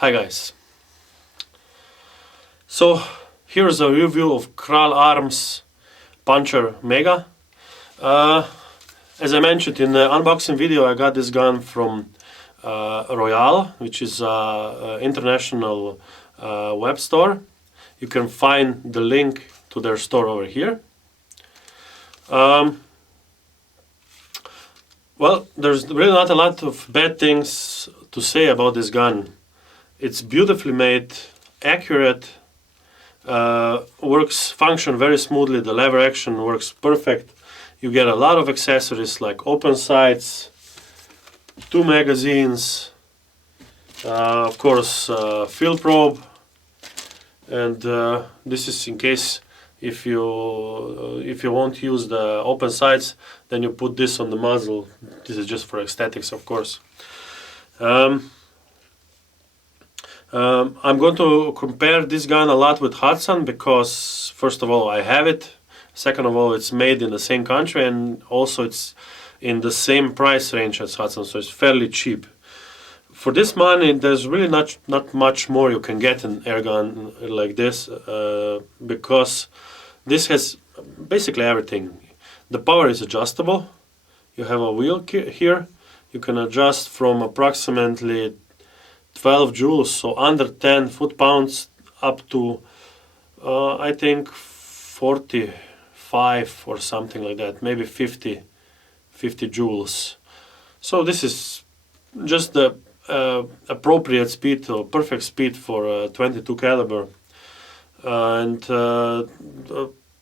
Hi guys. So here's a review of Kral Arms Puncher Mega. As I mentioned in the unboxing video, I got this gun from Royal, which is an international web store. You can find the link to their store over here. Well, there's really not a lot of bad things to say about this gun. It's beautifully made, accurate, function very smoothly. The lever action works perfect. You get a lot of accessories like open sights, 2 magazines, of course field probe, and this is in case if you won't use the open sights, then you put this on the muzzle. This is just for aesthetics, of course. I'm going to compare this gun a lot with Hudson because, first of all, I have it. Second of all, it's made in the same country, and also it's in the same price range as Hudson, so it's fairly cheap. For this money, there's really not much more you can get in air gun like this, because this has basically everything. The power is adjustable. You have a wheel here. You can adjust from approximately 12 joules, so under 10 foot-pounds, up to I think 45 or something like that, maybe 50 joules. So this is just the appropriate speed or perfect speed for a 22 caliber. And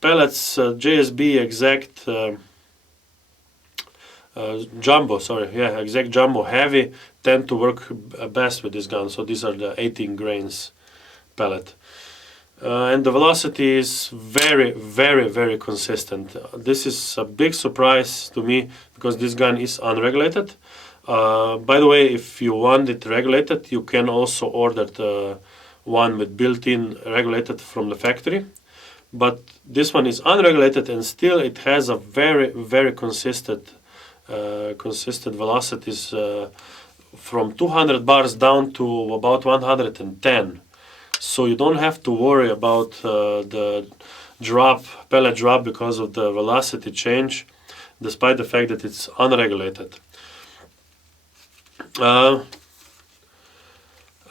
pellets JSB exact jumbo, exact jumbo heavy tend to work best with this gun. So these are the 18 grains pellet. And the velocity is very consistent. This is a big surprise to me because this gun is unregulated. By the way, if you want it regulated, you can also order the one with built-in regulated from the factory. But this one is unregulated, and still it has a very consistent velocities from 200 bars down to about 110. So you don't have to worry about the pellet drop because of the velocity change, despite the fact that it's unregulated.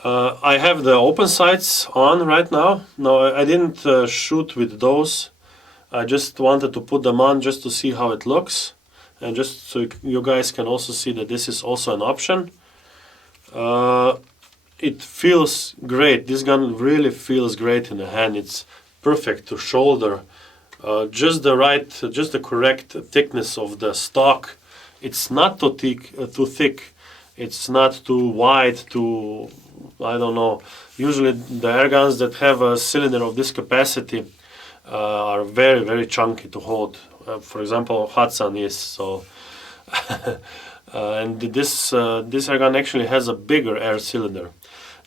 I have the open sights on right now. No, I didn't shoot with those. I just wanted to put them on just to see how it looks, and just so you guys can also see that this is also an option. It feels great. This gun really feels great in the hand. It's perfect to shoulder. Just the correct thickness of the stock. It's not too thick. It's not too wide, I don't know. Usually the air guns that have a cylinder of this capacity are very chunky to hold. For example, Hudson is so. And this air gun actually has a bigger air cylinder.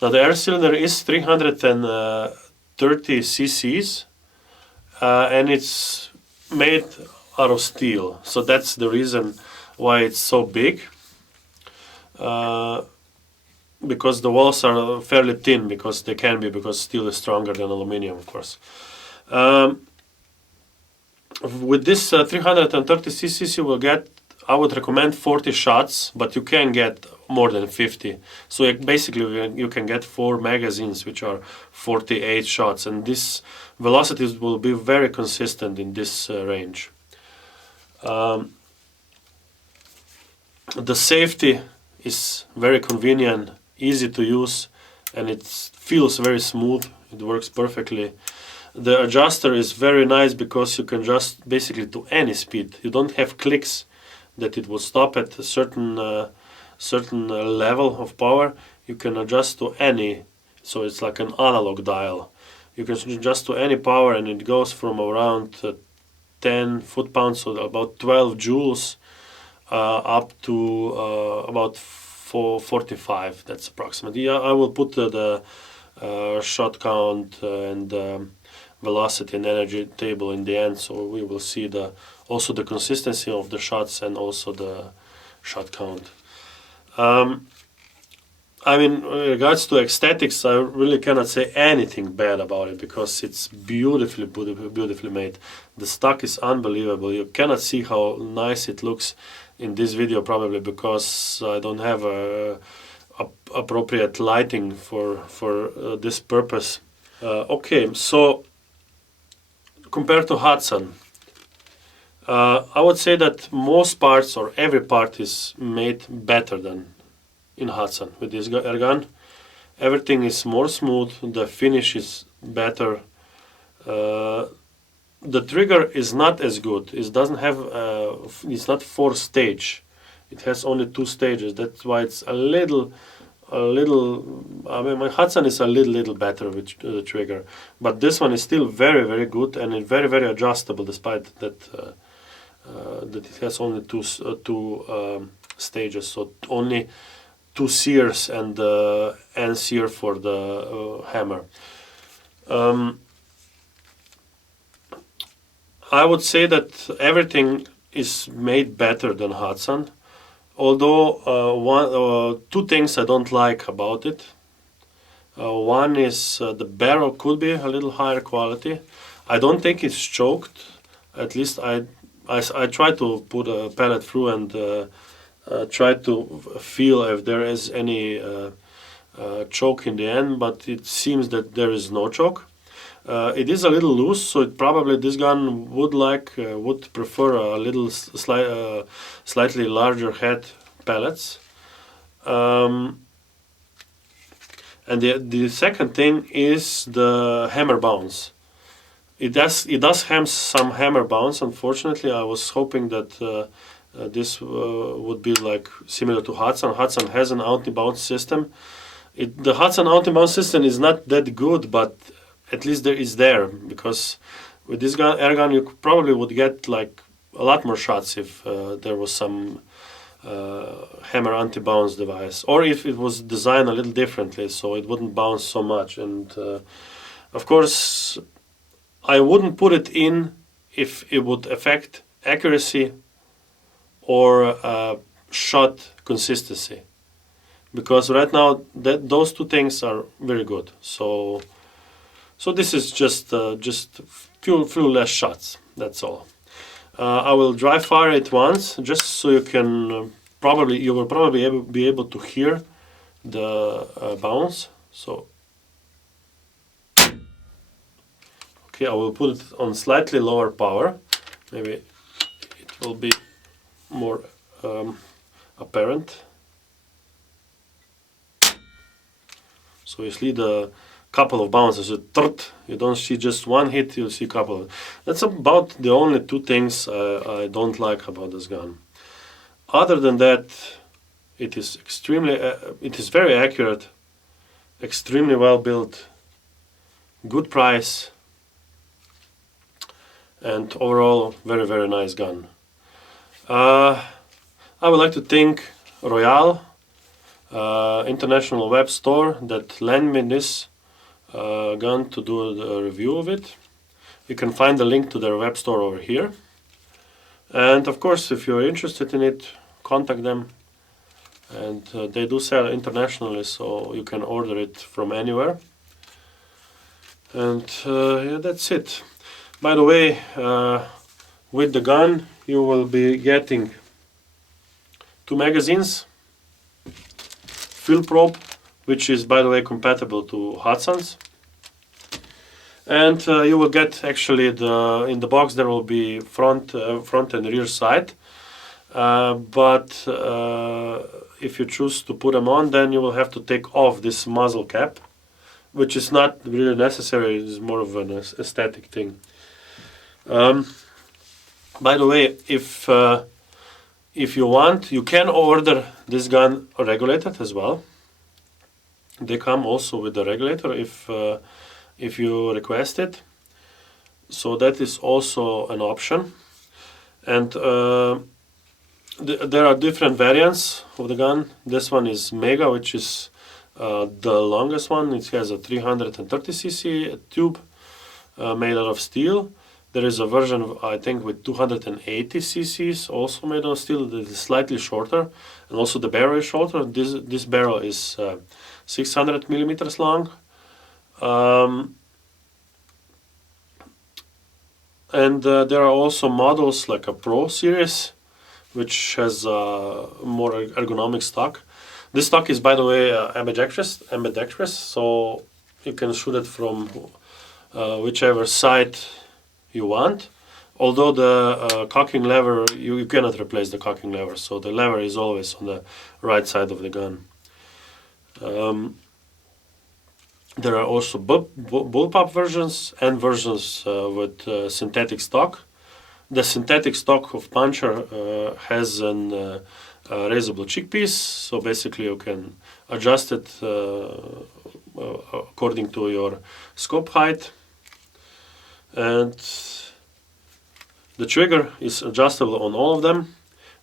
Now the air cylinder is 330 cc's, and it's made out of steel. So that's the reason why it's so big. Because the walls are fairly thin, because they can be, because steel is stronger than aluminum, of course. With this 330 cc's you will get, I would recommend 40 shots, but you can get more than 50. So basically you can get 4 magazines, which are 48 shots, and this velocities will be very consistent in this range. The safety is very convenient, easy to use, and it feels very smooth. It works perfectly. The adjuster is very nice because you can adjust basically to any speed. You don't have clicks that it will stop at a certain level of power. You can adjust to any, so it's like an analog dial. You can adjust to any power, and it goes from around 10 foot-pounds, so about 12 joules, up to about 45. That's approximately. I will put the shot count and velocity and energy table in the end, so we will see also the consistency of the shots and also the shot count. I mean, in regards to aesthetics, I really cannot say anything bad about it because it's beautifully made. The stock is unbelievable. You cannot see how nice it looks in this video probably because I don't have appropriate lighting for this purpose. Okay, so compared to Hudson, I would say that most parts or every part is made better than in Hudson with this air gun. Everything is more smooth, the finish is better. The trigger is not as good. It doesn't have, it's not 4-stage. It has only 2 stages. That's why it's a little. I mean, my Hudson is a little better with the trigger, but this one is still very good and very adjustable, despite that that it has only two stages. So only 2 sears and end sear for the hammer. I would say that everything is made better than Hudson, although 2 things I don't like about it. One is the barrel could be a little higher quality. I don't think it's choked. At least I try to put a pellet through and try to feel if there is any choke in the end, but it seems that there is no choke. It is a little loose, so probably this gun would prefer a little slightly larger head pellets. And the second thing is the hammer bounce. It does have some hammer bounce. Unfortunately, I was hoping that this would be like similar to Hudson. Hudson has an anti-bounce system. The Hudson anti-bounce system is not that good, but at least there is there, because with this air gun you probably would get like a lot more shots if there was some hammer anti-bounce device, or if it was designed a little differently so it wouldn't bounce so much. And of course I wouldn't put it in if it would affect accuracy or shot consistency, because right now those 2 things are very good. So this is just few less shots. That's all. I will dry fire it once, just so you can you will probably be able to hear the bounce. So okay, I will put it on slightly lower power. Maybe it will be more apparent. So you see the couple of bounces. You don't see just one hit, you'll see a couple. That's about the only 2 things I don't like about this gun. Other than that, it is very accurate, extremely well built, good price, and overall very nice gun. I would like to thank Royale international web store that lent me this gun to do the review of it. You can find the link to their web store over here. And of course, if you're interested in it, contact them. And they do sell internationally, so you can order it from anywhere. And yeah, that's it. By the way, with the gun you will be getting 2 magazines, fill probe, which is, by the way, compatible to Hudson's, and you will get actually in the box there will be front and rear sight, but if you choose to put them on, then you will have to take off this muzzle cap, which is not really necessary. It's more of an aesthetic thing. By the way, if you want, you can order this gun regulated as well. They come also with the regulator if you request it. So that is also an option. And there are different variants of the gun. This one is Mega, which is the longest one. It has a 330cc tube made out of steel. There is a version, I think, with 280 cc's, also made of steel, that is slightly shorter, and also the barrel is shorter. This barrel is 600 millimeters long. And there are also models like a Pro series, which has more ergonomic stock. This stock is, by the way, ambidextrous, so you can shoot it from whichever side you want. Although the cocking lever, you cannot replace the cocking lever, so the lever is always on the right side of the gun. There are also bullpup versions and versions with synthetic stock. The synthetic stock of Puncher has an raisable cheekpiece, so basically you can adjust it according to your scope height. And the trigger is adjustable on all of them.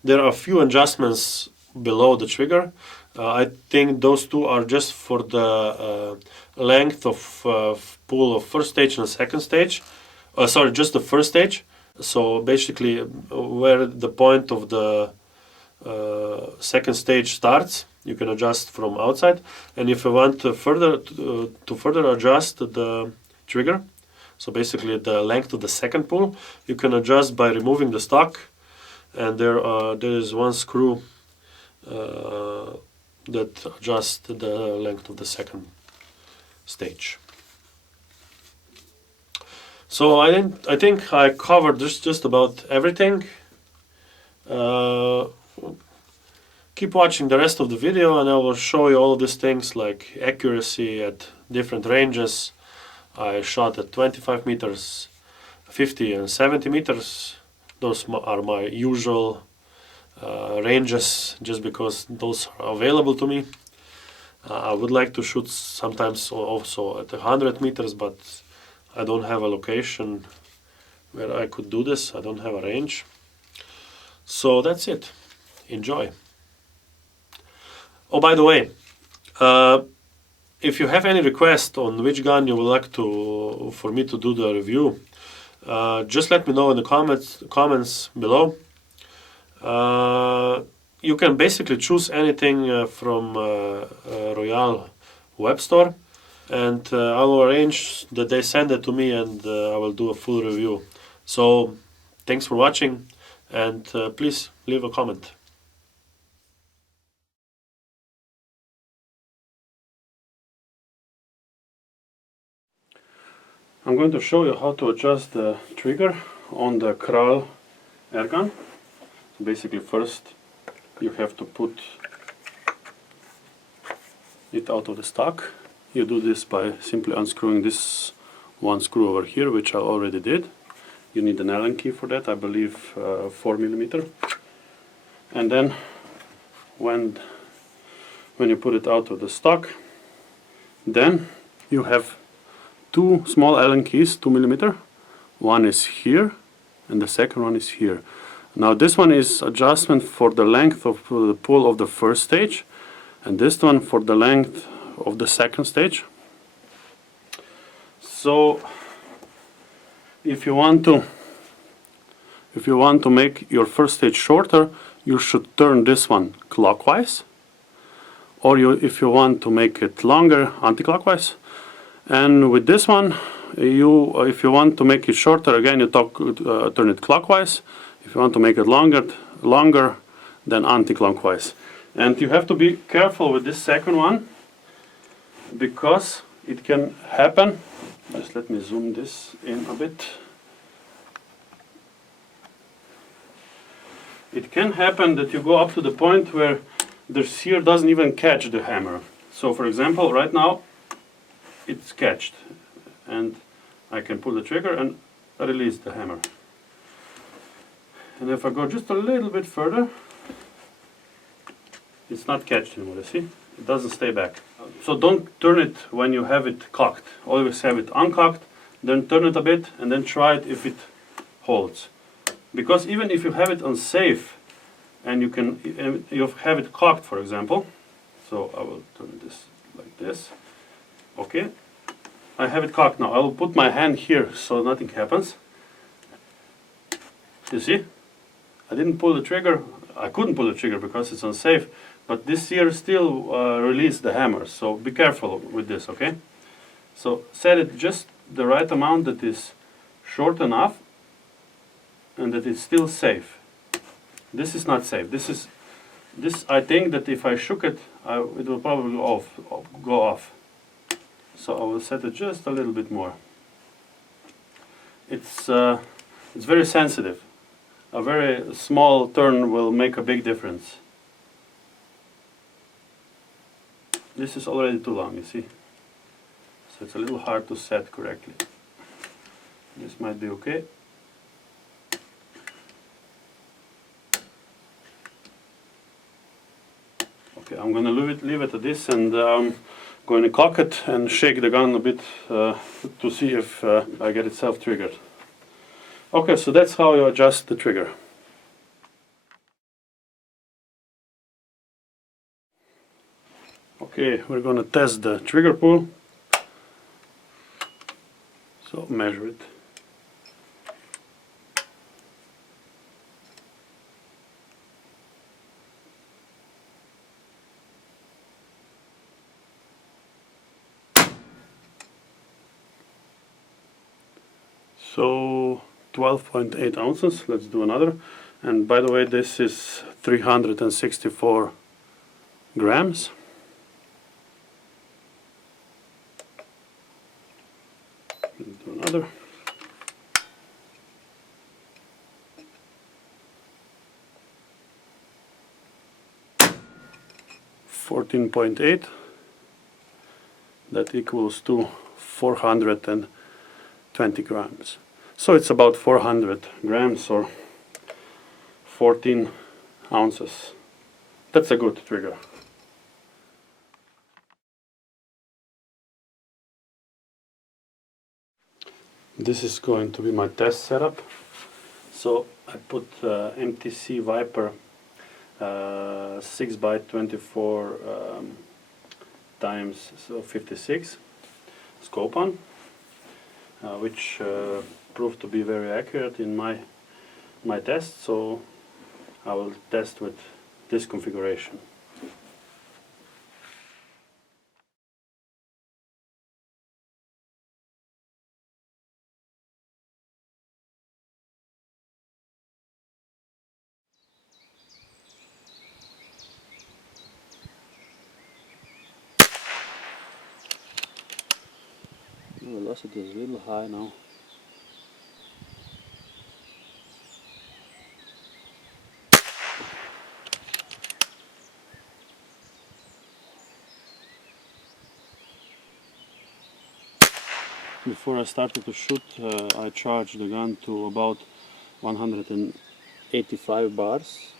There are a few adjustments below the trigger. I think those two are just for the length of pull of first stage and second stage. Sorry, just the first stage. So basically where the point of the second stage starts, you can adjust from outside. And if you want to further adjust the trigger, so basically the length of the second pull, you can adjust by removing the stock. And there is one screw that adjusts the length of the second stage. So I think I covered just about everything. Keep watching the rest of the video and I will show you all of these things like accuracy at different ranges. I shot at 25 meters, 50 and 70 meters. Those are my usual ranges, just because those are available to me. I would like to shoot sometimes also at 100 meters, but I don't have a location where I could do this. I don't have a range. So that's it. Enjoy. Oh, by the way, if you have any request on which gun you would like for me to do the review, just let me know in the comments below. You can basically choose anything from Royale web store, and I will arrange that they send it to me, and I will do a full review. So thanks for watching, and please leave a comment. I'm going to show you how to adjust the trigger on the Kral airgun. So basically first you have to put it out of the stock. You do this by simply unscrewing this one screw over here, which I already did. You need an Allen key for that, I believe 4 millimeter. And then when you put it out of the stock, then you have two small Allen keys, 2 millimeter. One is here and the second one is here. Now this one is adjustment for the length of the pull of the first stage, and this one for the length of the second stage. So if you want to make your first stage shorter, you should turn this one clockwise, or if you want to make it longer, anti-clockwise. And with this one, if you want to make it shorter, again you turn it clockwise. If you want to make it longer, then anti-clockwise. And you have to be careful with this second one, because it can happen. Just let me zoom this in a bit. It can happen that you go up to the point where the sear doesn't even catch the hammer. So for example, right now it's catched, and I can pull the trigger and release the hammer. And if I go just a little bit further, it's not catched anymore, you see? It doesn't stay back. So don't turn it when you have it cocked. Always have it uncocked, then turn it a bit, and then try it if it holds. Because even if you have it unsafe, and you have it cocked, for example, so I will turn this like this. Okay, I have it cocked now. I will put my hand here so nothing happens. You see? I didn't pull the trigger. I couldn't pull the trigger because it's unsafe. But this here still released the hammer. So be careful with this, okay? So set it just the right amount that is short enough and that it's still safe. This is not safe. This I think that if I shook it, it will probably go off. So I will set it just a little bit more. It's very sensitive. A very small turn will make a big difference. This is already too long, you see. So it's a little hard to set correctly. This might be okay. Okay, I'm going to leave it at this, and I'm going to cock it and shake the gun a bit to see if I get it self-triggered. Okay, so that's how you adjust the trigger. Okay, we're going to test the trigger pull. So measure it. So 12.8 ounces. Let's do another. And by the way, this is 364 grams. Let's do another. .8. That equals to 420 grams. So it's about 400 grams or 14 ounces. That's a good trigger. This is going to be my test setup. So I put MTC Viper 6x24 times 56 scope on, which proved to be very accurate in my test. So I will test with this configuration. The velocity is a little high now. Before I started to shoot, I charged the gun to about 185 bars.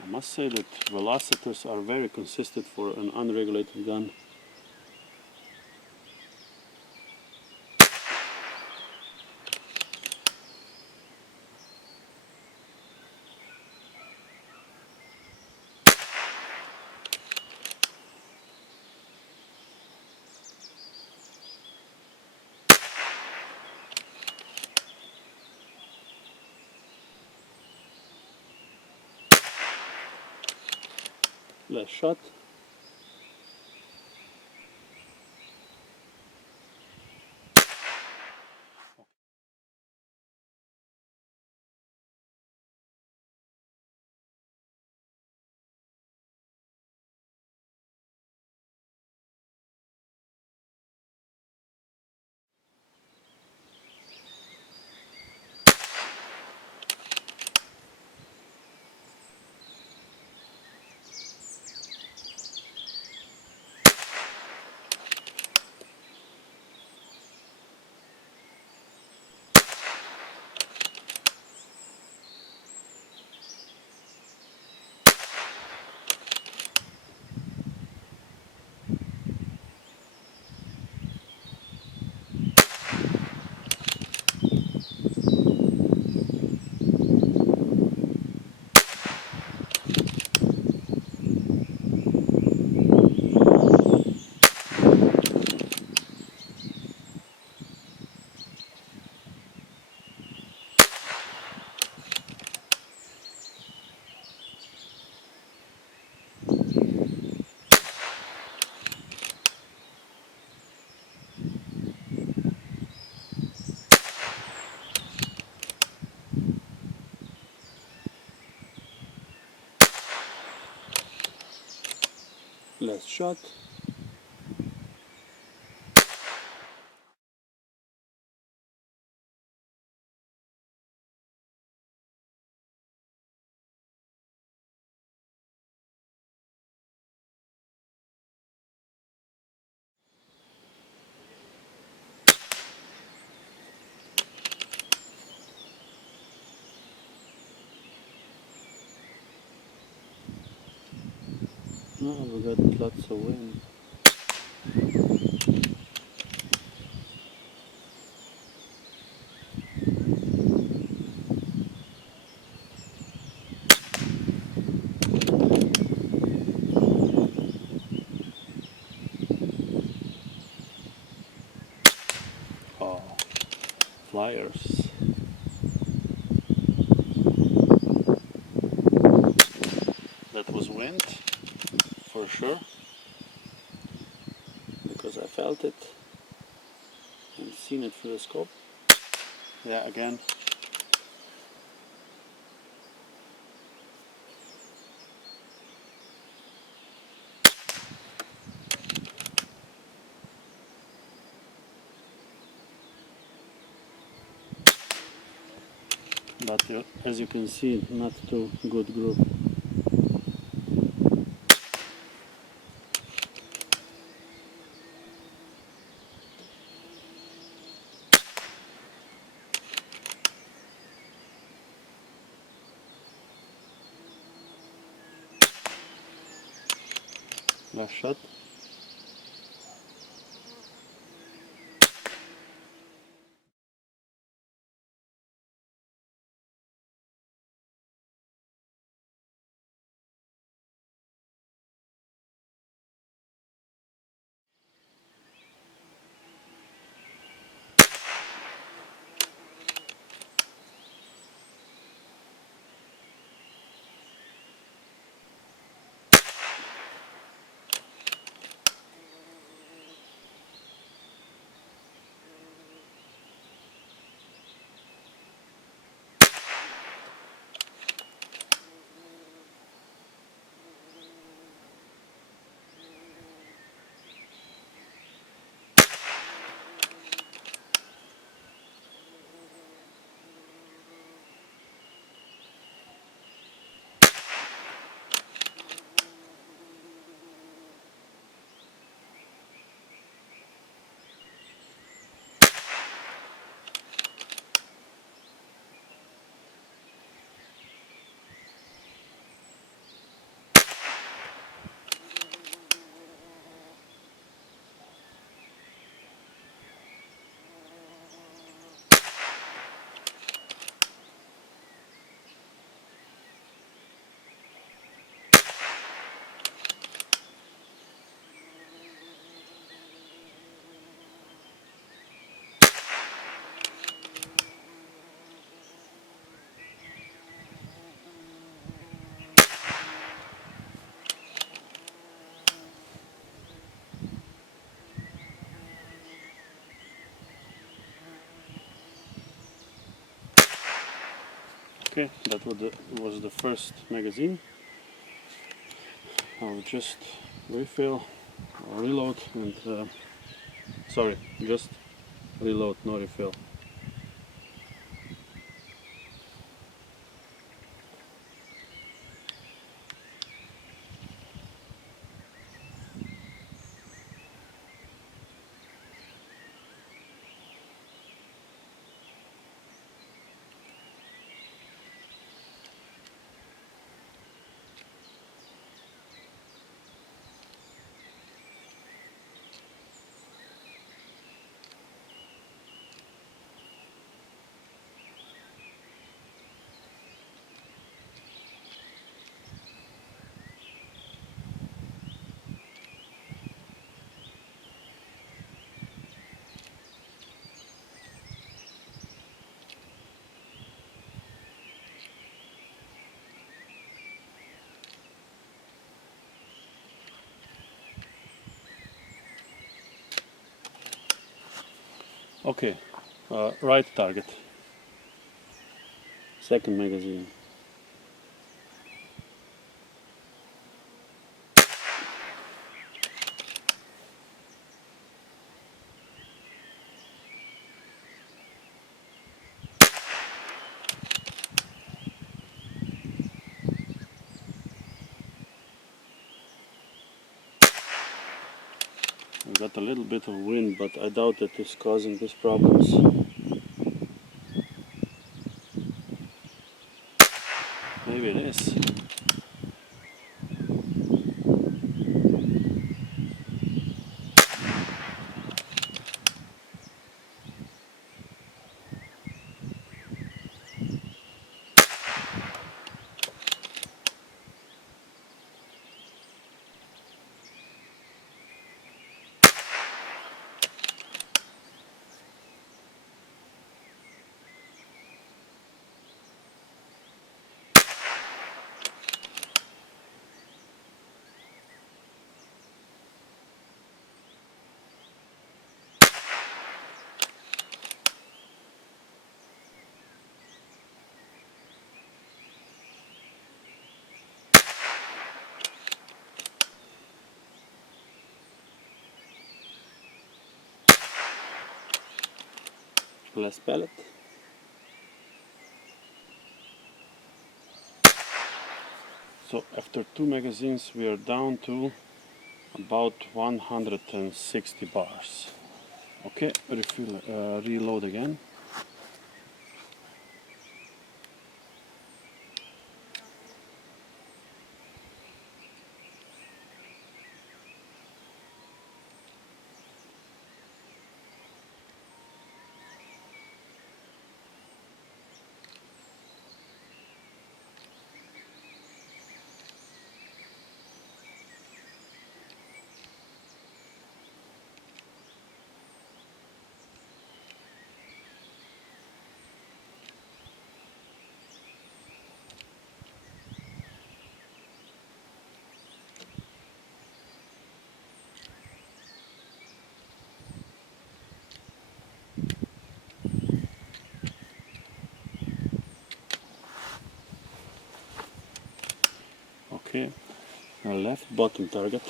I must say that velocities are very consistent for an unregulated gun. Last shot. Last shot. Oh, we got lots of wind. Oh, flyers. That was wind, for sure, because I felt it and seen it through the scope. Yeah, again. But as you can see, not too good group. Last shot. Okay, that was the first magazine. I'll just refill or reload and sorry, just reload, no refill. Okay, right target. Second magazine. got a little bit of wind, but I doubt that it's causing these problems. Maybe it is. Last pellet. So after 2 magazines we are down to about 160 bars. Okay, refill, reload again. Okay, now left bottom target.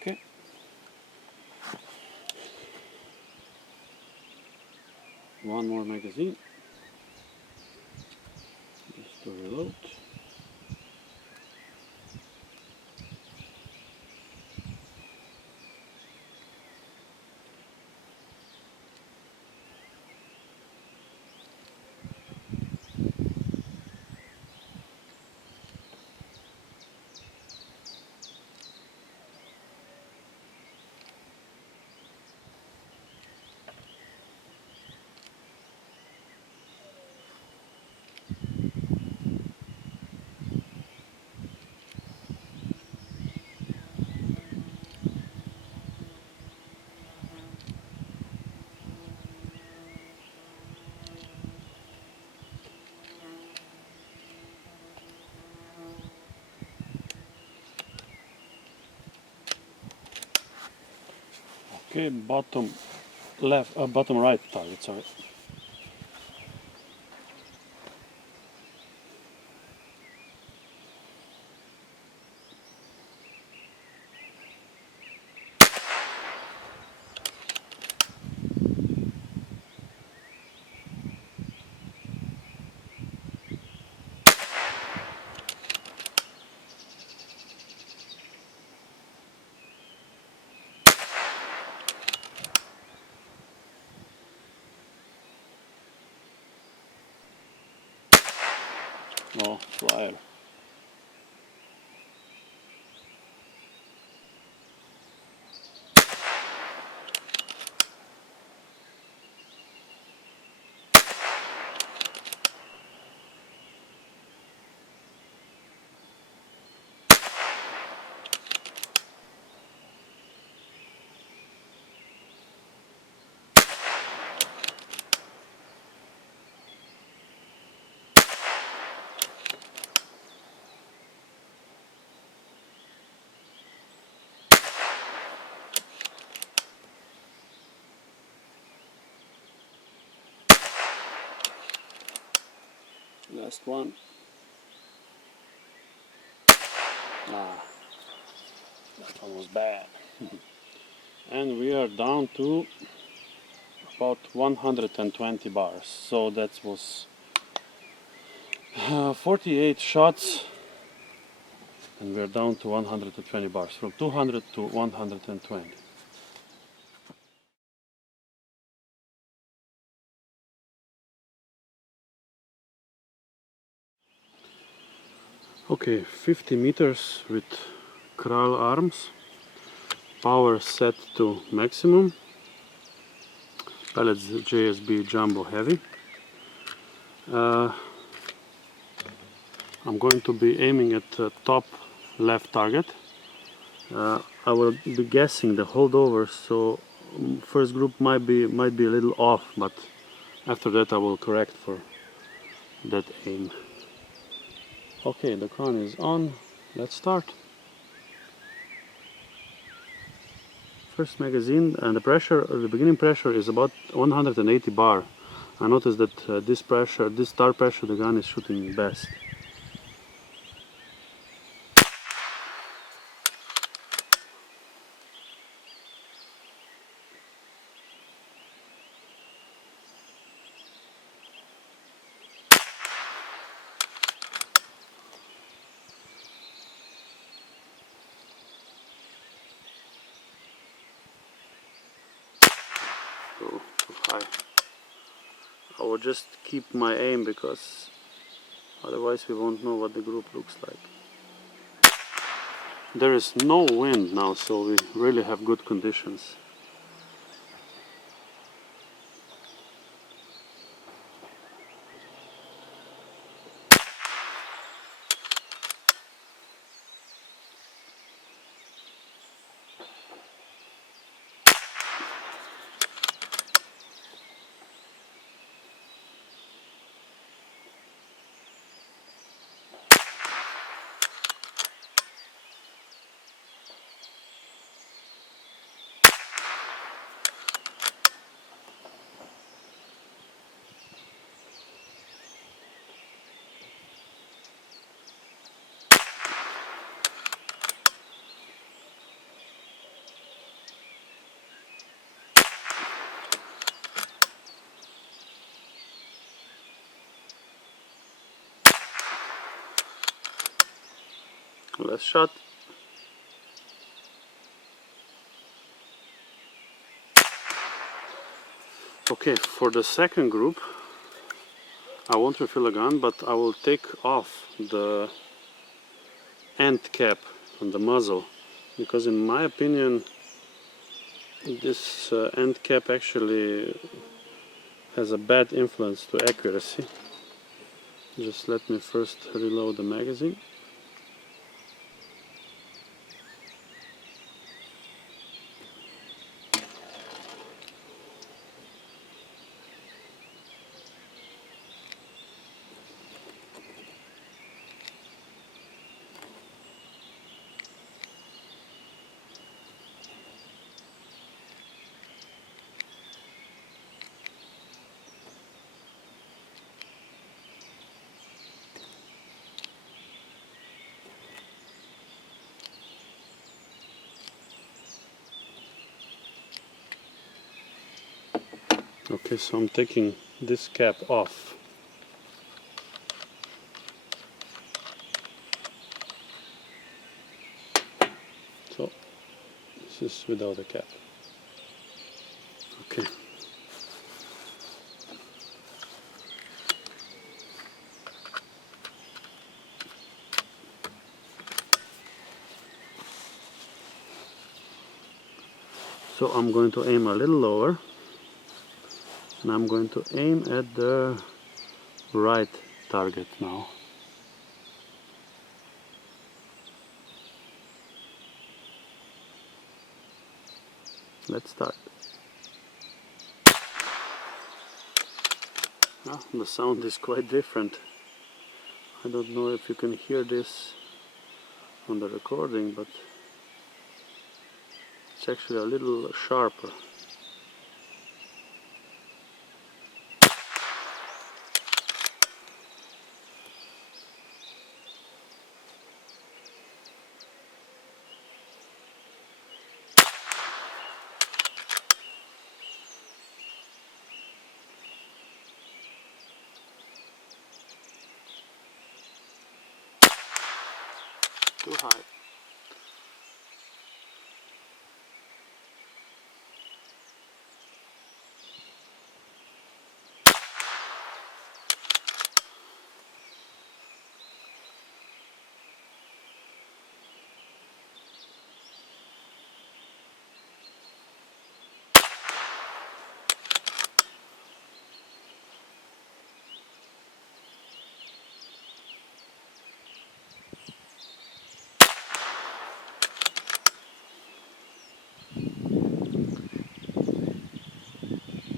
Okay. One more magazine. Just to reload. Okay, bottom left, bottom right target, sorry. Oh, flyer. Last one. Ah, that one was bad. And we are down to about 120 bars. So that was 48 shots, and we're down to 120 bars, from 200 to 120. Okay, 50 meters with Kral Arms, power set to maximum, pellets JSB Jumbo Heavy. I'm going to be aiming at the top left target. I will be guessing the holdovers, so first group might be a little off, but after that I will correct for that aim. Okay, the crown is on. Let's start. First magazine, and the pressure, the beginning pressure is about 180 bar. I noticed that this start pressure, the gun is shooting best. Oh, too high. I will just keep my aim because otherwise we won't know what the group looks like. There is no wind now, so we really have good conditions. Last shot. Okay, for the second group, I won't refill a gun, but I will take off the end cap on the muzzle, because in my opinion this end cap actually has a bad influence to accuracy. Just let me first reload the magazine. Okay, so I'm taking this cap off. So this is without a cap. Okay. So I'm going to aim a little lower, and I'm going to aim at the right target now. Let's start. Ah, the sound is quite different. I don't know if you can hear this on the recording, but it's actually a little sharper. Too high.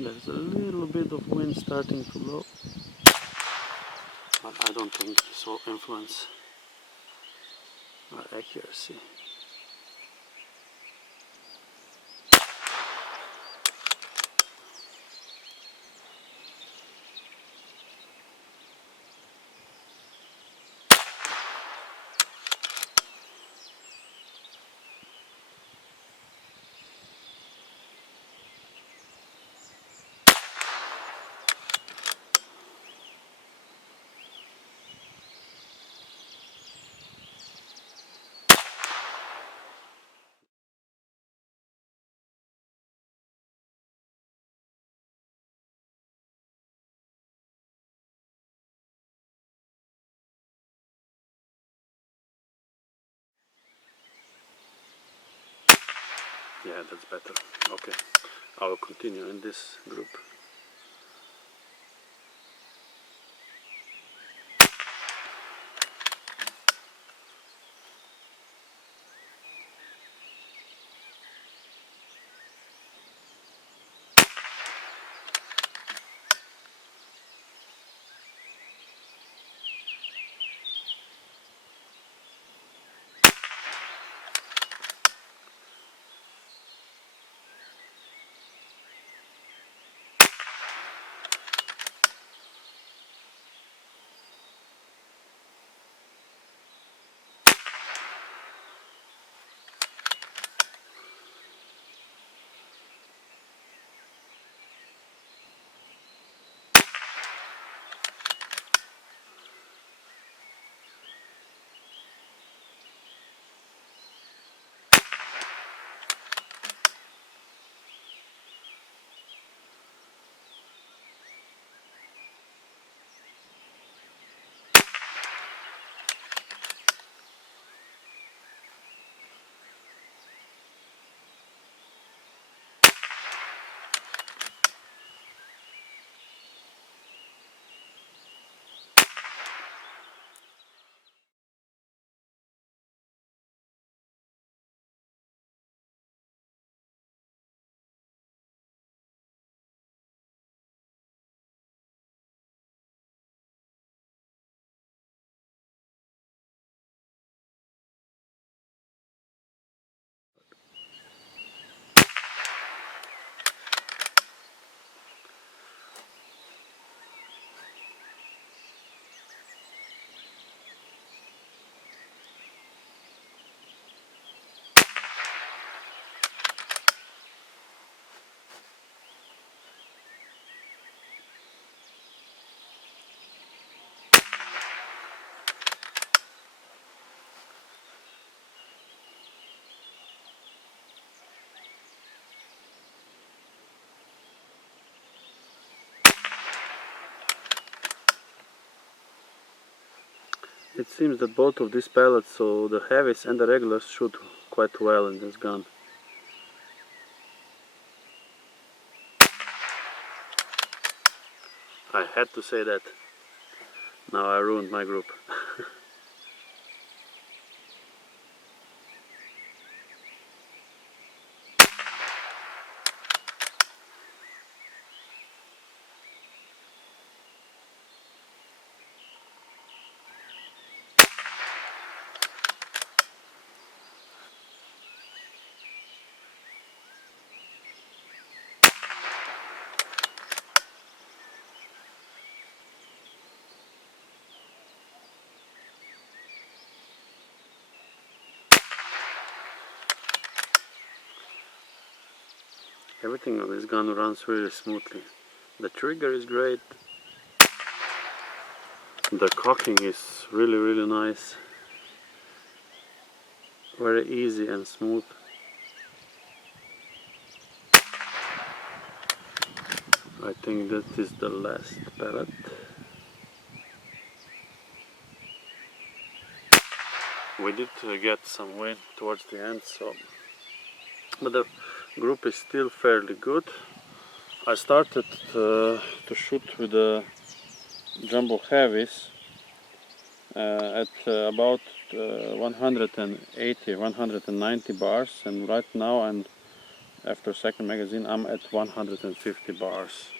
There's a little bit of wind starting to blow, but I don't think this will influence our accuracy. Yeah, that's better. Okay, I will continue in this group. It seems that both of these pellets, so the heavies and the regulars, shoot quite well in this gun. I had to say that. Now I ruined my group. Everything on this gun runs really smoothly. The trigger is great. The cocking is really nice. Very easy and smooth. I think that is the last pellet. We did get some wind towards the end, but the group is still fairly good. I started to shoot with the jumbo heavies at about 180, 190 bars, and right now, and after second magazine, I'm at 150 bars.